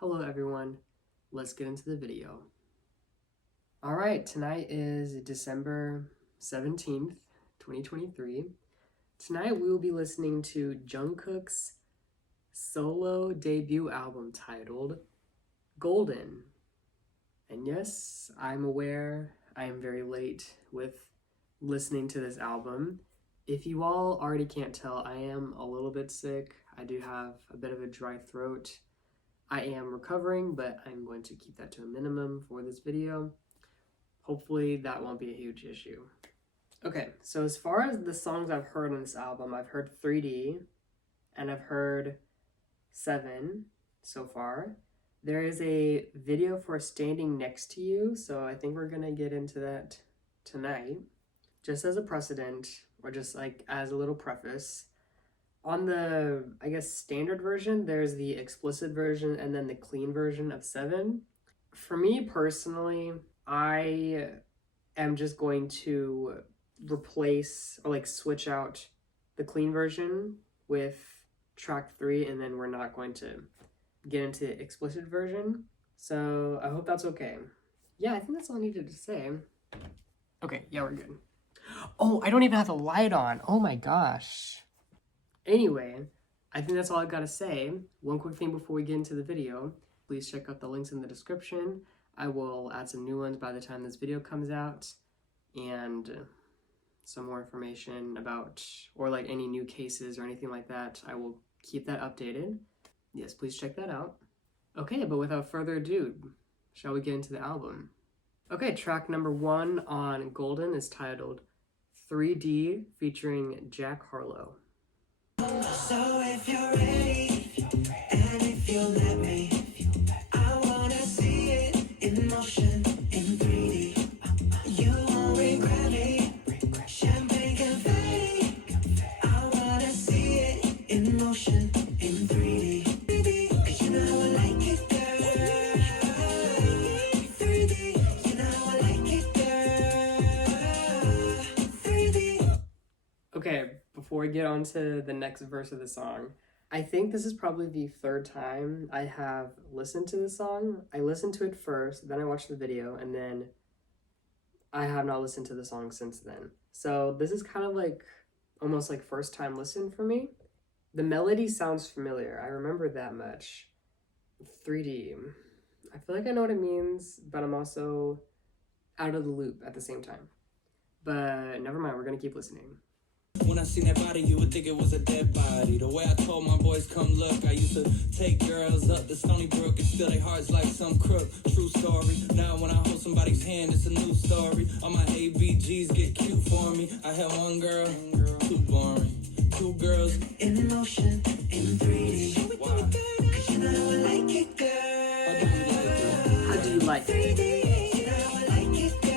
Hello everyone, let's get into the video. Alright, tonight is December 17th, 2023. Tonight we will be listening to Jungkook's solo debut album titled Golden. And yes, I'm aware I am very late with listening to this album. If you all already can't tell, I am a little bit sick. I do have a bit of a dry throat. I am recovering, but I'm going to keep that to a minimum for this video. Hopefully that won't be a huge issue. Okay, so as far as the songs I've heard on this album, I've heard 3D, and I've heard 7 so far. There is a video for Standing Next to You, so I think we're gonna get into that tonight. Just as a precedent, or just like as a little preface, on the, I guess, standard version, there's the explicit version and then the clean version of 7. For me personally, I am just going to replace or like switch out the clean version with track 3, and then we're not going to get into the explicit version. So I hope that's okay. Yeah, I think that's all I needed to say. Okay, yeah, we're good. Oh, I don't even have the light on. Oh my gosh. Anyway, I think that's all I've got to say. One quick thing before we get into the video. Please check out the links in the description. I will add some new ones by the time this video comes out. And some more information about, or like any new cases or anything like that. I will keep that updated. Yes, please check that out. Okay, but without further ado, shall we get into the album? Okay, track number 1 on Golden is titled 3D featuring Jack Harlow. So if you're ready, and if you'll let me, I wanna see it in motion, in 3D. You won't regret me, champagne confetti. I wanna see it in motion, in 3D. 'Cause you know I like it, girl. 3D, you know I like it, girl. 3D. Okay, before we get on to the next verse of the song, I think this is probably the 3rd time I have listened to this song. I listened to it first, then I watched the video, and then I have not listened to the song since then. So this is kind of like almost like first time listen for me. The melody sounds familiar. I remember that much. 3D. I feel like I know what it means, but I'm also out of the loop at the same time. But never mind, we're gonna keep listening. When I seen that body, you would think it was a dead body. The way I told my boys, come look, I used to take girls up to Stony Brook and steal their hearts like some crook. True story. Now when I hold somebody's hand, it's a new story. All my ABGs get cute for me. I had one girl, too boring. 2 girls, In motion, in 3D. Why? 'Cause you know I like it, girl. How do you like it? 3D, you know I like it, girl.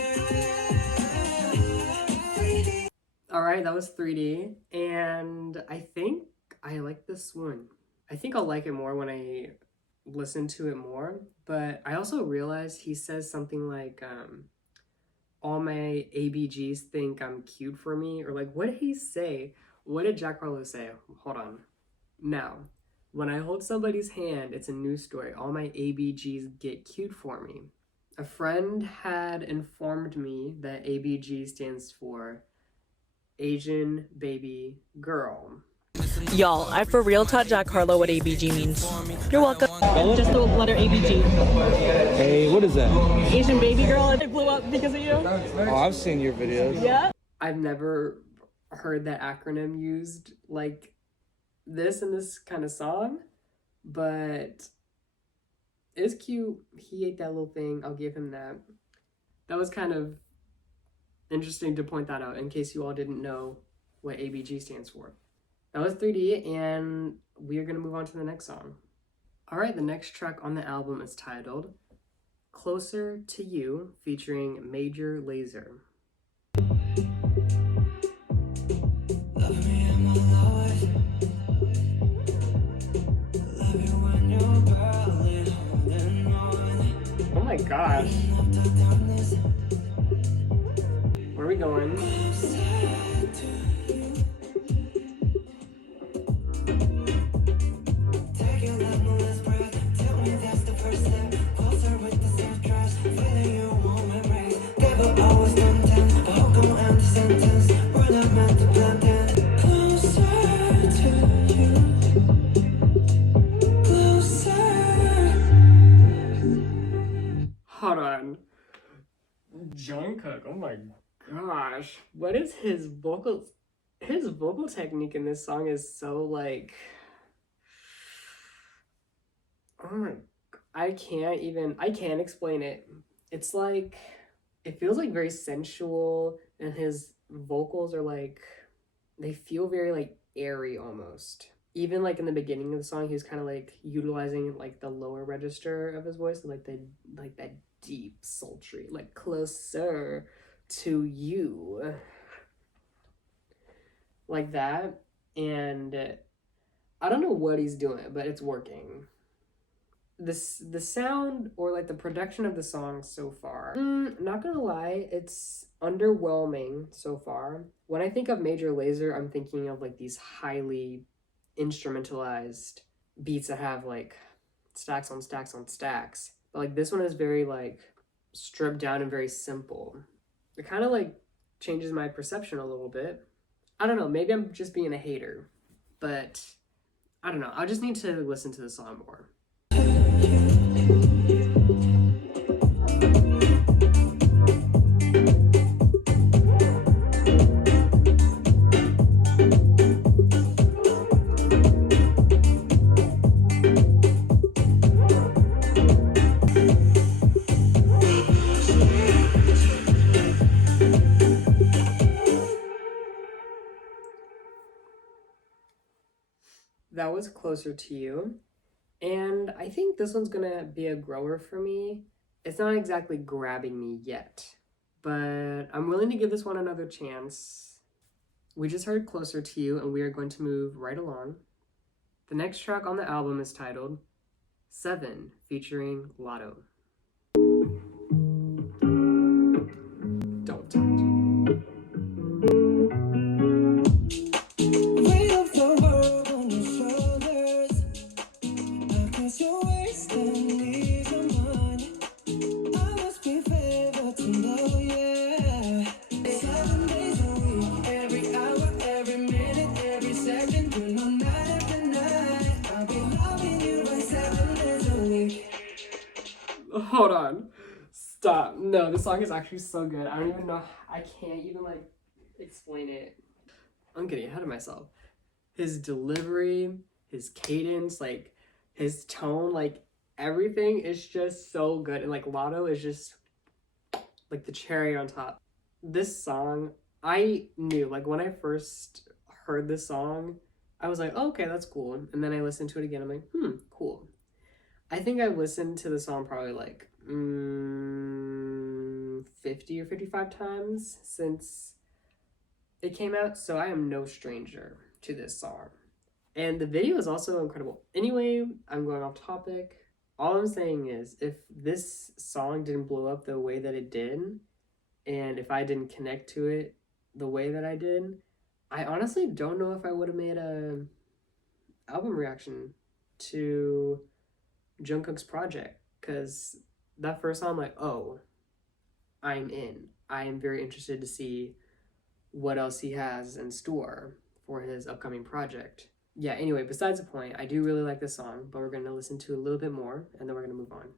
3D. Alright, that was 3D, and I think I like this one. I think I'll like it more when I listen to it more, but I also realized he says something like, all my ABGs think I'm cute for me, or like, what did he say? What did Jack Harlow say? Hold on. Now, when I hold somebody's hand, it's a new story. All my ABGs get cute for me. A friend had informed me that ABG stands for Asian Baby Girl. Y'all, I for real taught Jack Harlow what ABG means. You're welcome. Just the letter ABG. Hey, what is that? Asian baby girl. It blew up because of you. Oh, I've seen your videos. Yeah. I've never heard that acronym used like this in this kind of song, but it's cute. He ate that little thing. I'll give him that. That was kind of interesting to point that out in case you all didn't know what ABG stands for. That was 3D, and we are going to move on to the next song. Alright, the next track on the album is titled Closer to You, featuring Major Lazer. Love me in my life. Love you when you're barely holding on. Oh my gosh. Where are we going? Take your last breath. Tell me that's the Jungkook. Oh my gosh. What is his vocal technique in this song is so like, oh my, I can't explain it. It's like, it feels like very sensual, and his vocals are like, they feel very like airy almost. Even like in the beginning of the song, he was kind of like utilizing like the lower register of his voice, like that deep, sultry, like closer to you, like that. And I don't know what he's doing, but it's working. The sound or like the production of the song so far, not gonna lie, it's underwhelming so far. When I think of Major Lazer, I'm thinking of like these highly instrumentalized beats that have like stacks on stacks on stacks, but like this one is very like stripped down and very simple. It kind of like changes my perception a little bit. I don't know, maybe I'm just being a hater, but I don't know, I just need to listen to the song more. That was Closer to You, and I think this one's gonna be a grower for me. It's not exactly grabbing me yet, but I'm willing to give this one another chance. We just heard Closer to You, and we are going to move right along. The next track on the album is titled 7, featuring Lotto. Don't touch. Weight of the world on your shoulders. Across your waist and knees are mine. I must be favored to know, yeah. 7 days a week, every hour, every minute, every second. We're no night after night. I'll be loving you by 7 days a week. Hold on. Stop. No, this song is actually so good. I don't even know. I can't even like explain it. I'm getting ahead of myself. His delivery, his cadence, like his tone, like everything is just so good. And like Lotto is just like the cherry on top. This song, I knew, like when I first heard this song, I was like, oh, okay, that's cool. And then I listened to it again. I'm like, cool. I think I listened to the song probably like 50 or 55 times since it came out, so I am no stranger to this song. And the video is also incredible. Anyway, I'm going off topic. All I'm saying is, if this song didn't blow up the way that it did, and if I didn't connect to it the way that I did, I honestly don't know if I would have made a album reaction to Jungkook's project, because that first song, I'm like, oh, I'm in. I am very interested to see what else he has in store for his upcoming project. Yeah, anyway, besides the point, I do really like this song, but we're going to listen to a little bit more, and then we're going to move on.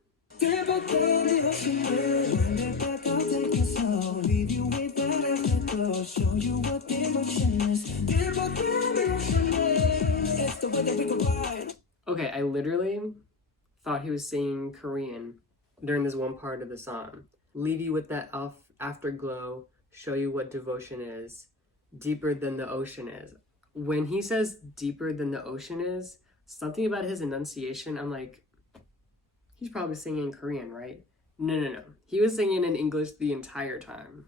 Okay, I literally thought he was singing Korean during this one part of the song. Leave you with that afterglow, show you what devotion is, deeper than the ocean is. When he says deeper than the ocean is, something about his enunciation, I'm like, he's probably singing in Korean, right? No. He was singing in English the entire time.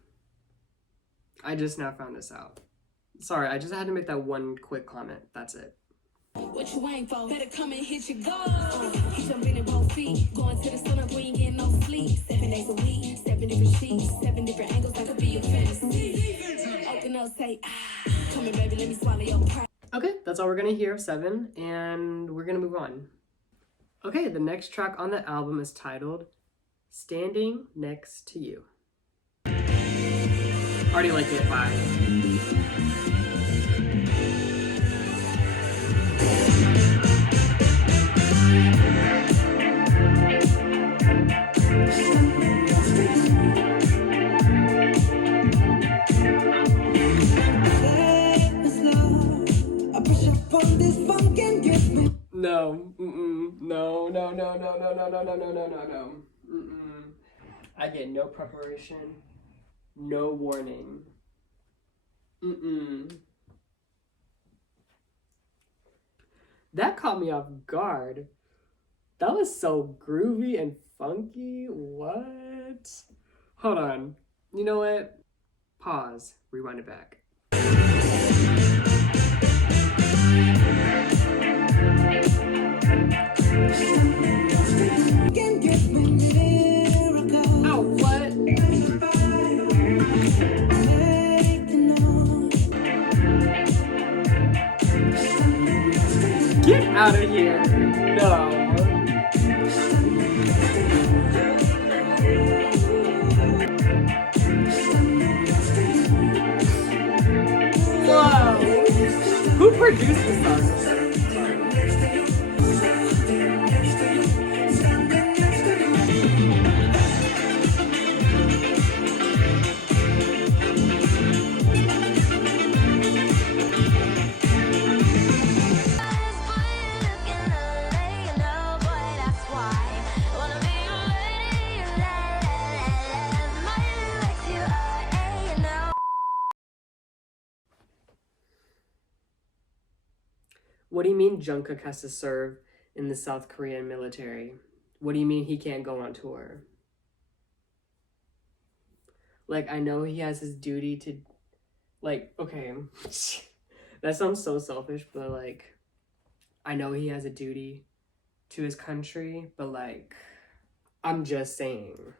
I just now found this out. Sorry, I just had to make that one quick comment. That's it. What you ain't for? Better come and hit your goal. He jumping in both feet, going to the sun up, we ain't getting no sleep. 7 days a week, 7 different sheets, 7 different angles, that could be your fantasy. Open up, say, come here, baby, let me swallow your pride. Okay, that's all we're gonna hear of 7, and we're gonna move on. Okay, the next track on the album is titled Standing Next to You. Already like it, 5. No. Mm-mm. I get no preparation, no warning. Mm-mm. That caught me off guard. That was so groovy and funky. What? Hold on. You know what? Pause. Rewind it back. Can give me miracle. Ow, what? Make you know. Get out of here. No. Whoa. Who produced this song? What do you mean Jungkook has to serve in the South Korean military? What do you mean he can't go on tour? Like, I know he has his duty to, like, okay, that sounds so selfish, but like, I know he has a duty to his country, but like, I'm just saying.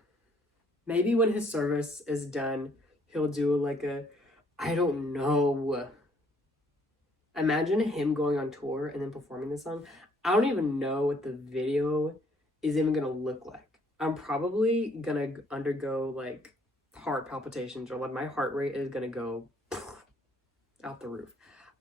Maybe when his service is done, he'll do like a, I don't know. Imagine him going on tour and then performing this song. I don't even know what the video is even gonna look like. I'm probably gonna undergo like heart palpitations, or like my heart rate is gonna go out the roof.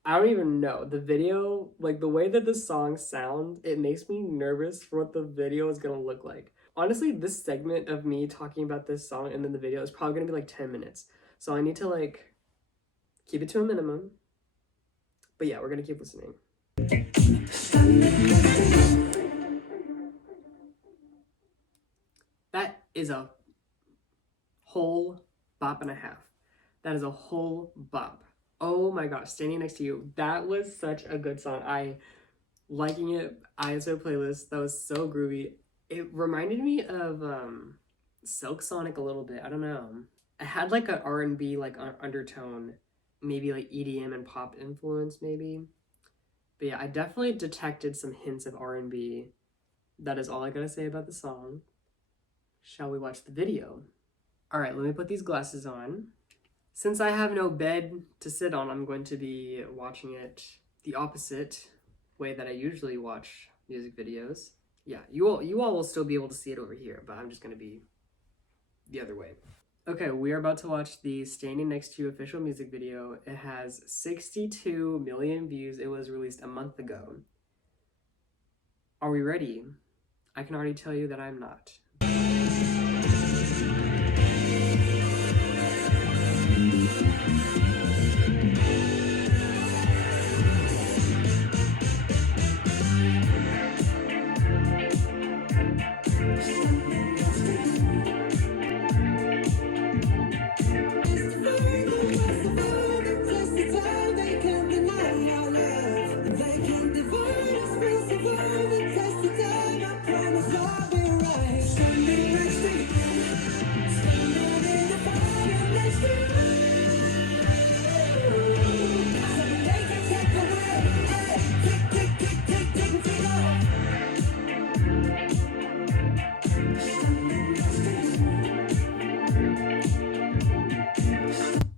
I don't even know. The video, like the way that the song sounds, it makes me nervous for what the video is gonna look like. Honestly, this segment of me talking about this song and then the video is probably gonna be like 10 minutes. So I need to like keep it to a minimum. But yeah, we're gonna keep listening. That is a whole bop and a half. That is a whole bop. Oh my gosh, Standing Next to You. That was such a good song. I liking it. ISO playlist. That was so groovy. It reminded me of Silk Sonic a little bit. I don't know. It had like an R&B like undertone, maybe like EDM and pop influence maybe. But yeah, I definitely detected some hints of R&B. That is all I gotta say about the song. Shall we watch the video? All right, let me put these glasses on. Since I have no bed to sit on, I'm going to be watching it the opposite way that I usually watch music videos. Yeah, you all will still be able to see it over here, but I'm just gonna be the other way. Okay, we are about to watch the Standing Next to You official music video. It has 62 million views. It was released a month ago. Are we ready? I can already tell you that I'm not.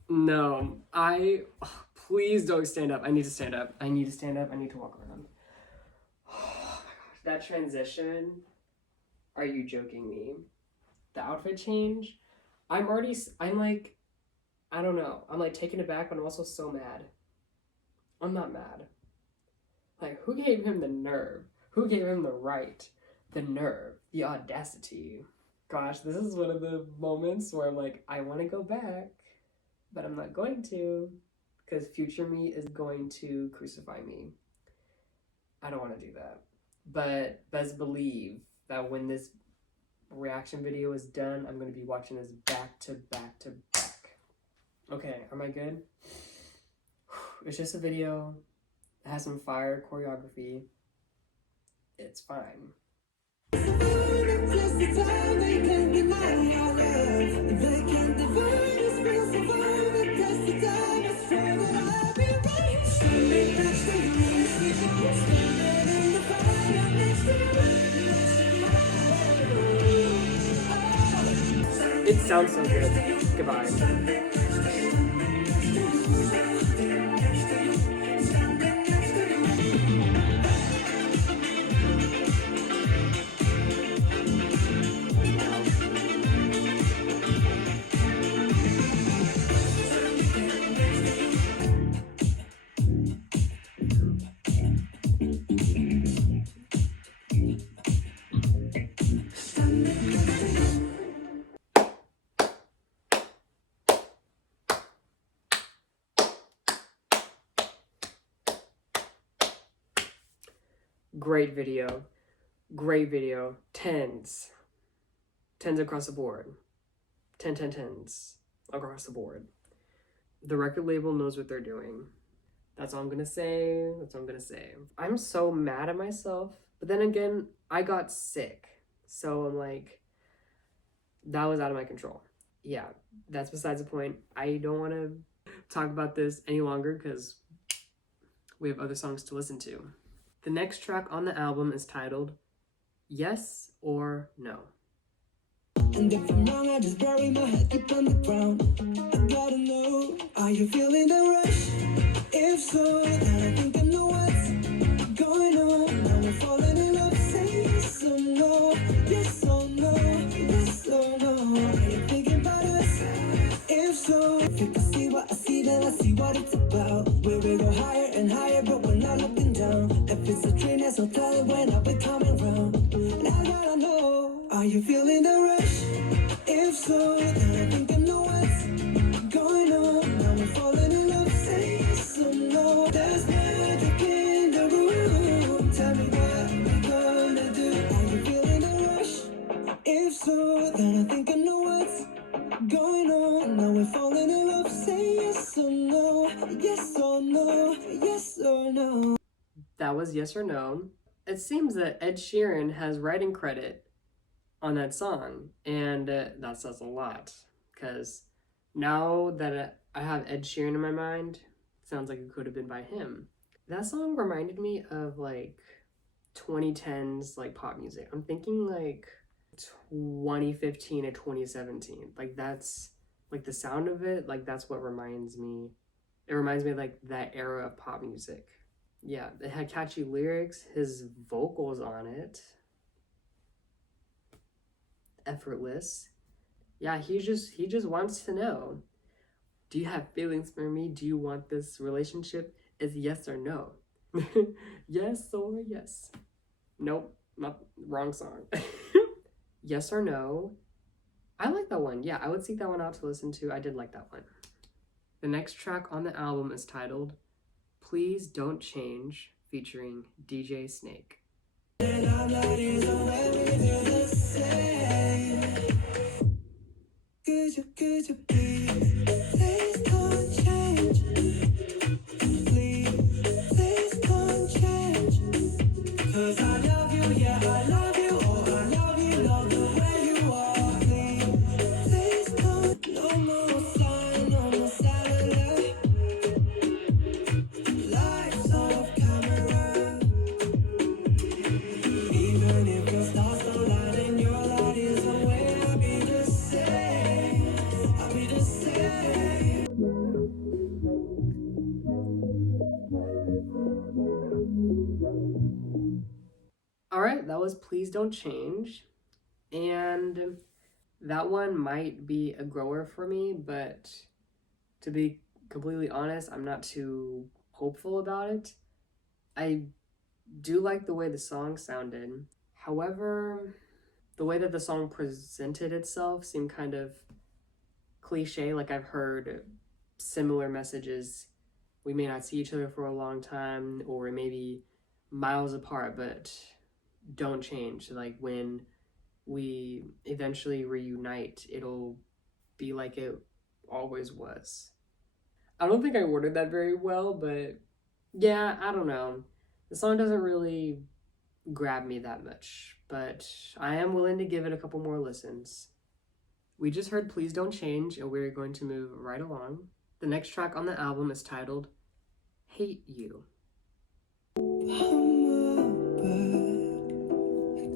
No, please don't stand up. I need to stand up. I need to stand up. I need to walk around. Oh my gosh, that transition. Are you joking me? The outfit change. I'm like, I don't know. I'm like taken aback, but I'm also so mad. I'm not mad. Like, who gave him the nerve? Who gave him the right? The nerve, the audacity. Gosh, this is one of the moments where I'm like, I want to go back, but I'm not going to, because future me is going to crucify me. I don't want to do that. but best believe that when this reaction video is done, I'm going to be watching this back to back to back. Okay, am I good? It's just a video. It has some fire choreography. It's fine. It sounds so good. Goodbye. Great video. Great video. Tens. Tens across the board. 10, 10, 10s across the board. The record label knows what they're doing. That's all I'm gonna say. That's all I'm gonna say. I'm so mad at myself. But then again, I got sick. So I'm like, that was out of my control. Yeah, that's besides the point. I don't want to talk about this any longer because we have other songs to listen to. The next track on the album is titled Yes or No. And if I'm wrong, I just bury my head deep on the ground. I gotta know, are you feeling the rush? If so, then I think I know what's going on. Now we're falling in love, say yes or no. Yes or no, yes or no. Are you thinking about us? If so, if you can see what I see, then I see what it's about. Where we go higher and higher, but we're not looking down. If it's a dream, there's no telling when I'll be coming round. And I gotta know, are you feeling the rush? If so, then I think I know what's going on. Now we're falling in love, say yes or no. There's magic in the room. Tell me what we're gonna do. Are you feeling the rush? If so, then I think I know what's going on. Now we're falling in love, say yes or no. Yes or no, yes or no. That was Yes or No. It seems that Ed Sheeran has writing credit on that song, and that says a lot, because now that I have Ed Sheeran in my mind, it sounds like it could have been by him. That song reminded me of like 2010s like pop music. I'm thinking like 2015 to 2017. Like that's like the sound of it, like that's what reminds me. It reminds me of like that era of pop music. Yeah, it had catchy lyrics, his vocals on it. Effortless. Yeah, he just wants to know. Do you have feelings for me? Do you want this relationship? Is yes or no? Yes or yes. Nope, not wrong song. Yes or no. I like that one. Yeah, I would seek that one out to listen to. I did like that one. The next track on the album is titled Please Don't Change, featuring DJ Snake. And I'm not here to let me do the same. Could you please don't change? Please don't change. 'Cause I love you, yeah, I love you. Oh, I love you, love the way you are. Please don't. No more sign, no more satellite. Lights off camera. Even if your stars don't light and your light is away, I'll be the same. I'll be the same. All right, that was Please Don't Change. And that one might be a grower for me, but to be completely honest, I'm not too hopeful about it. I do like the way the song sounded. However, the way that the song presented itself seemed kind of cliche. Like I've heard similar messages. We may not see each other for a long time, or maybe miles apart, but don't change. Like when we eventually reunite, it'll be like it always was. I don't think I worded that very well, but yeah, I don't know. The song doesn't really grab me that much, but I am willing to give it a couple more listens. We just heard Please Don't Change, and we're going to move right along. The next track on the album is titled Hate You.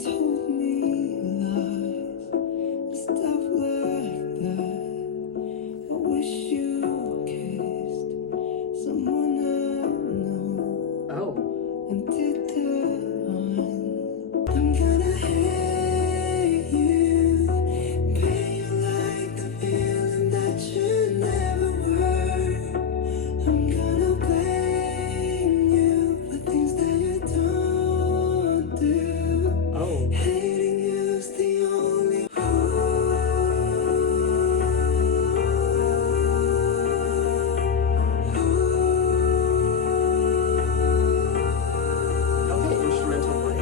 Told me lies, stuff like that. I wish you kissed someone I know Oh, and didn't. I'm gonna hate you, pay you like the feeling that you never were. I'm gonna blame you for things that you don't do. oh. Hating you's the only Okay, instrumental break.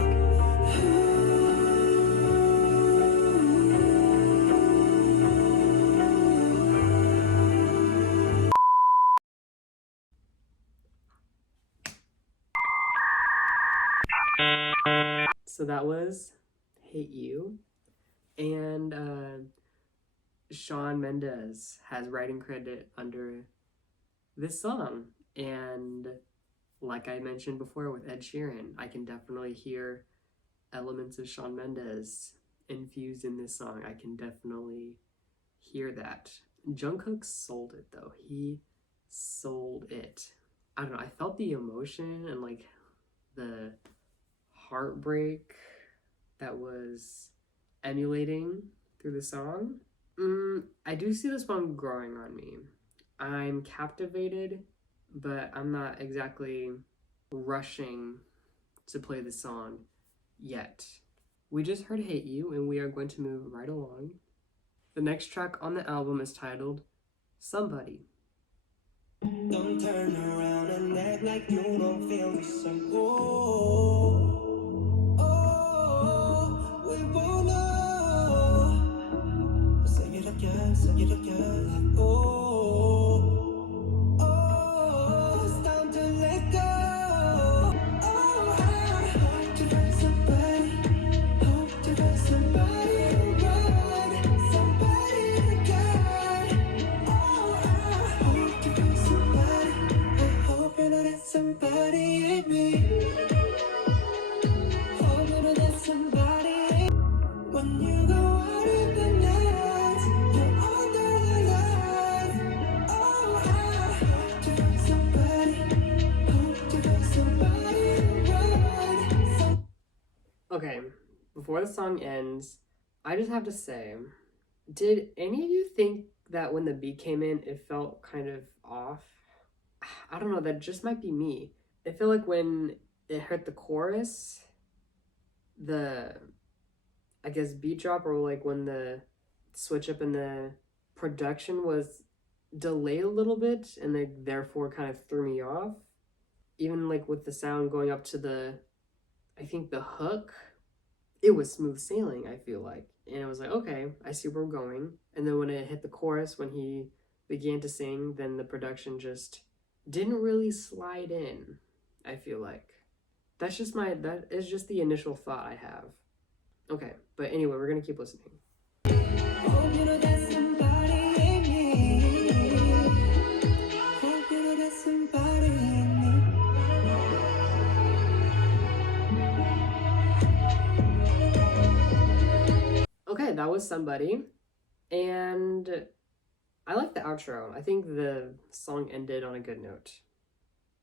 So that was Hate You. And Shawn Mendes has writing credit under this song. And like I mentioned before with Ed Sheeran, I can definitely hear elements of Shawn Mendes infused in this song. I can definitely hear that. Jungkook sold it though. He sold it. I don't know. I felt the emotion and like the heartbreak that was emulating through the song. I do see this one growing on me. I'm captivated, but I'm not exactly rushing to play the song yet. We just heard Hate You, and we are going to move right along. The next track on the album is titled Somebody. Don't turn around and act like you don't feel me some we both know. Say it again, it's time to let go. I hope to find somebody, hope to find somebody right, somebody to guide. I hope to find somebody, I hope you know that somebody ain't me. Hope you know that somebody ain't. When you go out in the night, you're under the lights. I hope to find somebody, hope to find somebody right. Okay, before the song ends, I just have to say, did any of you think that when the beat came in, it felt kind of off? I don't know, that just might be me. I feel like when it hit the chorus, the, I guess, beat drop, or like when the switch up in the production was delayed a little bit, and they therefore kind of threw me off. Even like with the sound going up to the, I think the hook, it was smooth sailing, I feel like. And it was like, okay, I see where we're going. And then when it hit the chorus, when he began to sing, then the production just didn't really slide in, I feel like. That is just the initial thought I have. Okay, but anyway, we're gonna keep listening. Hope you know that somebody ain't me. Hope you know that somebody ain't me. Okay, that was Somebody. And I like the outro. I think the song ended on a good note.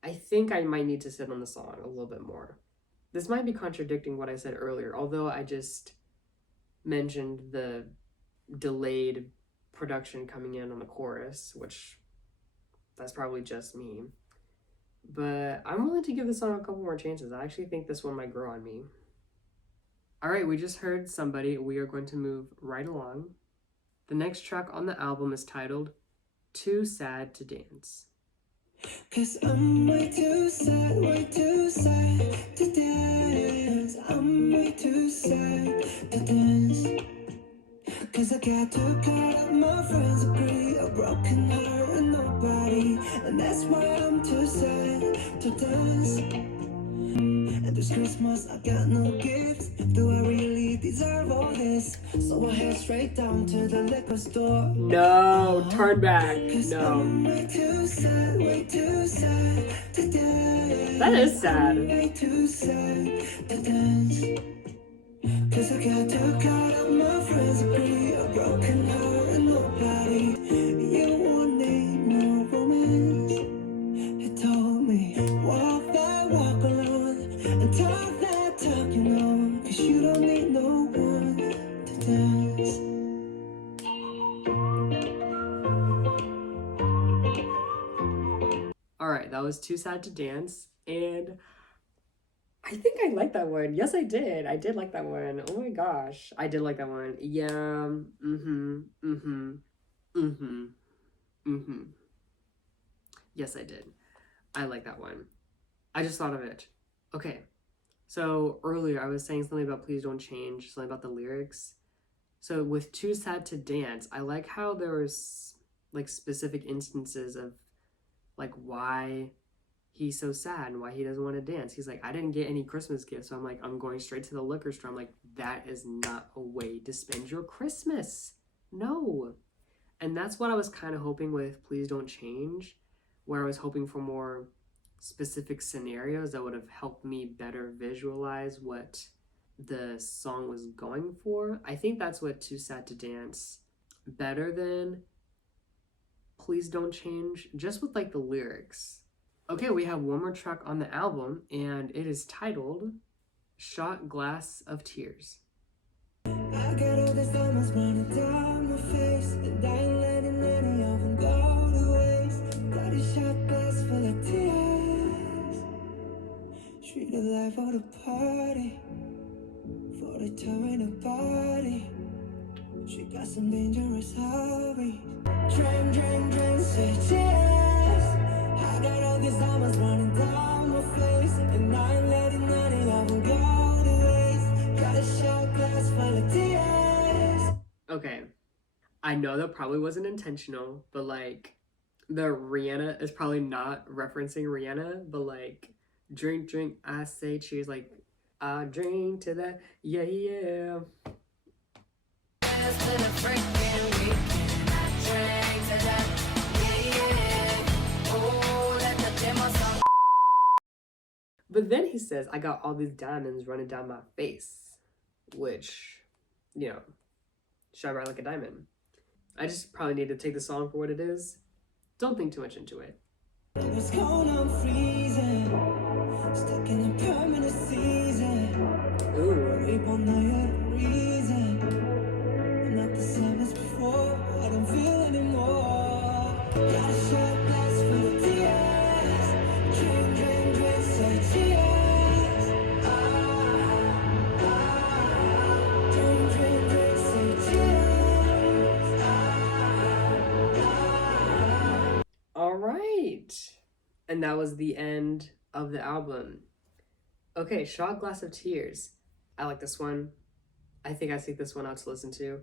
I think I might need to sit on the song a little bit more. This might be contradicting what I said earlier, although I just mentioned the delayed production coming in on the chorus, which that's probably just me. But I'm willing to give this song a couple more chances. I actually think this one might grow on me. All right, we just heard Somebody. We are going to move right along. The next track on the album is titled Too Sad to Dance. 'Cause I'm way too sad to dance. I'm way too sad to dance. 'Cause I got too caught up, my friends agree. A broken heart and nobody. And that's why I'm too sad to dance. And this Christmas I got no gifts. Do I really deserve all this? So I head straight down to the liquor store. No, turn back. 'Cause No. I'm way too sad to dance. That is sad. Way too sad to dance. 'Cause I got too caught up, my friends agree. A broken heart and nobody. You won't need no romance. It told me, walk that walk alone and talk that talk, you know. 'Cause you don't need no one to dance. Alright, that was Too Sad to Dance, and I think I liked that one. Yes, I did. I did like that one. Oh my gosh. I did like that one. Yeah. Yes, I did. I like that one. I just thought of it. Okay. So earlier I was saying something about Please Don't Change, something about the lyrics. So with Too Sad to Dance, I like how there was like specific instances of like why he's so sad and why he doesn't want to dance. He's like, I didn't get any Christmas gifts. So I'm like, I'm going straight to the liquor store. I'm like, that is not a way to spend your Christmas. No. And that's what I was kind of hoping with Please Don't Change, where I was hoping for more specific scenarios that would have helped me better visualize what the song was going for. I think that's what Too Sad to Dance better than Please Don't Change, just with like the lyrics. Okay, we have one more track on the album, and it is titled Shot Glass of Tears. I got all these diamonds running down my face, and I ain't letting any of them go to waste. Got a shot glass full of tears. Treat it like for the party, for the touring the body. She got some dangerous hobbies. Drink, say cheers. I got all these diamonds running down my face, and I ain't letting any of them go to waste. Got a shot glass full of tears. Okay, I know that probably wasn't intentional, but like the Rihanna is probably not referencing Rihanna, but like drink, I say cheers, like I drink to that, yeah. But then he says, I got all these diamonds running down my face, which, you know, shine bright like a diamond. I just probably need to take the song for what it is. Don't think too much into it. It's cold, I'm freezing. Stuck in a permanent season. Ooh. We both know you're the reason. I'm not the same as before. I don't feel anymore. Got a shot glass full of tears. Drink, say cheers. Drink, say cheers. All right. And that was the end of the album. Okay, Shot Glass of Tears. I like this one. I think I seek this one out to listen to.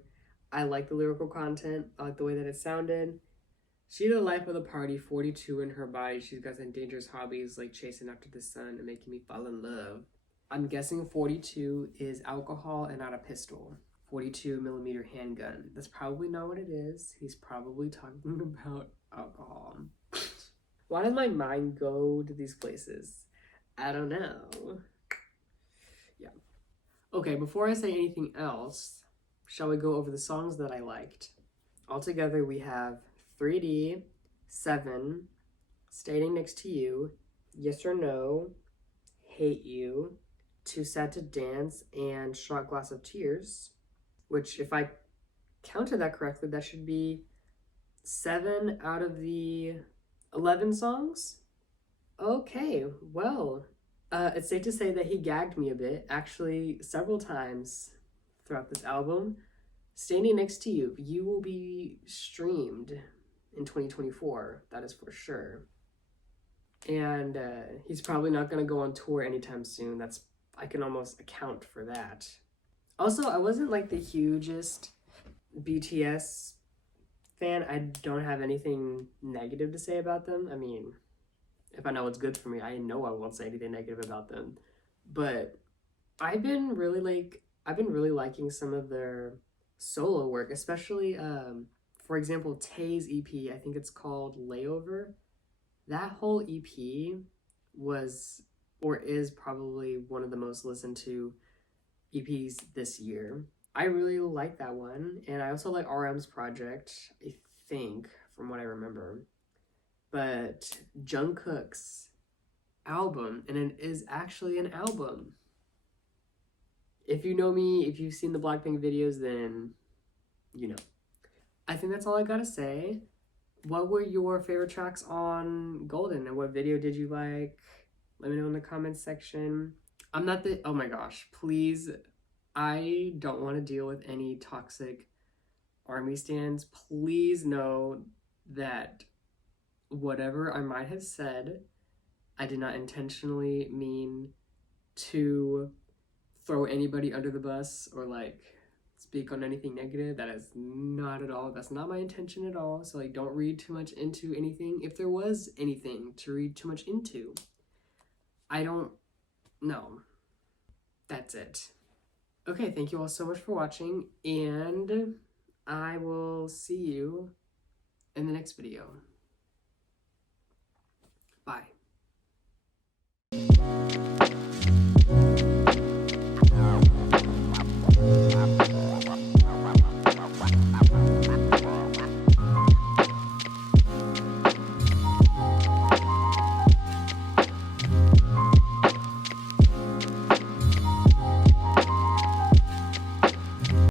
I like the lyrical content. I like the way that it sounded. She the life of the party, 42 in her body. She's got some dangerous hobbies like chasing after the sun and making me fall in love. I'm guessing 42 is alcohol and not a pistol. 42 millimeter handgun. That's probably not what it is. He's probably talking about alcohol. Why does my mind go to these places? I don't know. Yeah. Okay, before I say anything else, shall we go over the songs that I liked? Altogether, we have 3D, 7, Standing Next to You, Yes or No, Hate You, Too Sad to Dance, and Shot Glass of Tears, which if I counted that correctly, that should be 7 out of the 11 songs? Okay, well, it's safe to say that he gagged me a bit, actually several times throughout this album. Standing Next to You, you will be streamed in 2024, that is for sure. And he's probably not going to go on tour anytime soon. I can almost account for that. Also, I wasn't like the hugest BTS fan. I don't have anything negative to say about them. I mean, if I know what's good for me, I know I won't say anything negative about them. But I've been really liking some of their solo work, especially for example, Tae's EP. I think it's called Layover. That whole EP was or is probably one of the most listened to EPs this year. I really like that one, and I also like RM's project, I think, from what I remember. But Jungkook's album, and it is actually an album. If you know me, if you've seen the Blackpink videos, then you know. I think that's all I gotta say. What were your favorite tracks on Golden, and what video did you like? Let me know in the comments section. Oh my gosh, please, I don't want to deal with any toxic ARMY stans. Please know that whatever I might have said, I did not intentionally mean to throw anybody under the bus or like speak on anything negative. That is not at all. That's not my intention at all. So like, don't read too much into anything. If there was anything to read too much into, I don't know. That's it. Okay, thank you all so much for watching, and I will see you in the next video. Bye.